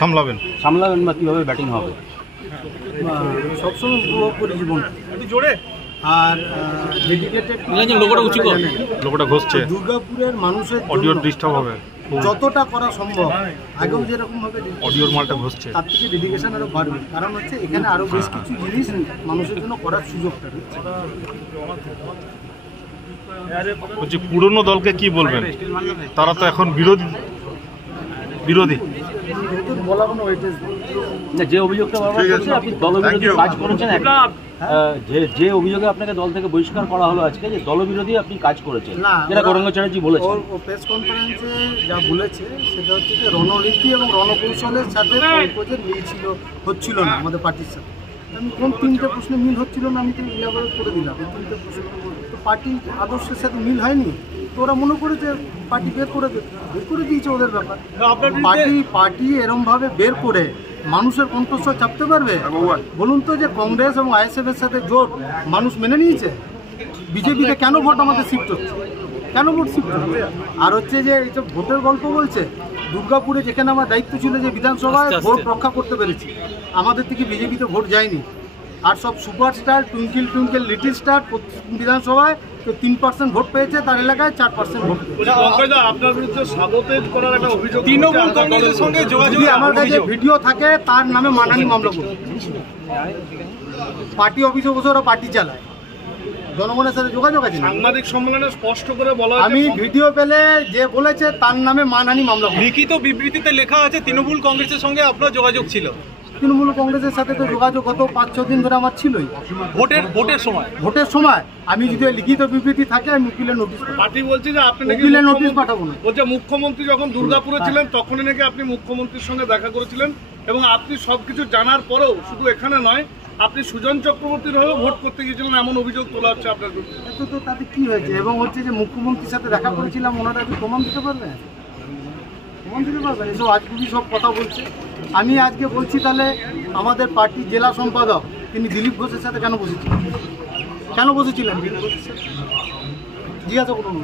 সামলাবেন বা কীভাবে ব্যাটিং হবে? সবসময় উপভোগ করি জীবন জোরে আর ডেডিকেটেড লোকটা ঘষছে দুর্গাপুরের মানুষের অডিওর ডিস্টার্ব হবে যতটা করা সম্ভব আগেও যেরকম ভাবে অডিওর মালটা ঘষছে তার থেকে ডেডিকেশন আরো বাড়বে। কারণ হচ্ছে এখানে আরো বেশ কিছু জিনিস মানুষের জন্য করার সুযোগটা দিচ্ছে। বলছি পুরনো দলকে কি বলবেন? তারা তো এখন বিরোধী বলা কোনো ওয়েটেজ না। যে অভিযোগটা বারবার করছে আপনি দলবিরোধী কাজ করেছেন, যে অভিযোগে আপনাকে দল থেকে বহিষ্কার করা হলো আজকে, যে দলবিরোধী আপনি কাজ করেছেন, যেটা গৌরাঙ্গ চ্যাটার্জি বলেছেন। ও প্রেস কনফারেন্সে যা বলেছে সেটা হচ্ছে যে রণনীতি এবং রণকৌশলের সাথে পঙ্কজের মিল হচ্ছিল না আমাদের পার্টির সাথে। আমি কোন তিনটে প্রশ্নে মিল হচ্ছিল না আমি তো ইলাবোরেট করে দিলাম। এই তিনটে প্রশ্ন তো পার্টির আদর্শের সাথে মিল হয়নি, তো ওরা মনে করেছে পার্টি বের করে দিয়েছে ওদের ব্যাপার। পার্টি এরমভাবে বের করে মানুষের কণ্ঠস্বর চাপতে পারবে? বলুন তো, যে কংগ্রেস এবং আইএসএফ এর সাথে জোট মানুষ মেনে নিয়েছে? বিজেপিতে কেন ভোট আমাদের শিফট হচ্ছে? কেন ভোট শিফট হচ্ছে? আর হচ্ছে যে এইসব ভোটের গল্প বলছে। দুর্গাপুরে যেখানে আমার দায়িত্ব ছিল যে বিধানসভায় ভোট রক্ষা করতে পেরেছি, আমাদের থেকে বিজেপিতে ভোট যায়নি। আর সব সুপারস্টার টুইঙ্কেল লিটল স্টার বিধানসভায় 3% ভোট পেয়েছে, তার এলাকায় 4% ভোট পেয়েছে। আমার কাছে ভিডিও থাকে, তার নামে মানহানি মামলা করবে। পার্টি অফিসে বসে ওরা পার্টি চালায়, জনগণের সাথে যোগাযোগ আছে। সাংবাদিক সম্মেলনে স্পষ্ট করে বলা, আমি ভিডিও পেলে যে বলেছে তার নামে মানহানি মামলা। লিখিত বিবৃতিতে লেখা আছে তৃণমূল কংগ্রেসের সঙ্গে আপনার যোগাযোগ ছিল। তৃণমূল কংগ্রেসের সাথে তো যোগাযোগ গত 5-6 দিন ধরে আমার ছিলই। ভোটের সময় আমি যদি লিখিত বিবৃতি থাকে আমি উকিলের নোটিশ পাঠাবো। পার্টি বলছে যে আপনি উকিলের নোটিশ পাঠাবো না। বলছে মুখ্যমন্ত্রী যখন দুর্গাপুরে ছিলেন তখনই নাকি আপনি মুখ্যমন্ত্রীর সঙ্গে দেখা করেছিলেন, এবং আপনি সবকিছু জানার পরেও শুধু এখানে নয়, আপনি সুজন চক্রবর্তীর হয়েও ভোট করতে গিয়েছিলেন, এমন অভিযোগ তোলা হচ্ছে আপনার বিরুদ্ধে। তো তাতে কি হয়েছে? এবং হচ্ছে যে মুখ্যমন্ত্রীর সাথে দেখা করেছিলাম, ওনারা কি প্রমাণ দিতে পারবেন? এসব আজগুবি সব কথা বলছে। আমি আজকে বলছি, তাহলে আমাদের পার্টির জেলা সম্পাদক তিনি দিলীপ ঘোষের সাথে কেন বসেছিলেন? জিজ্ঞাসা করুন।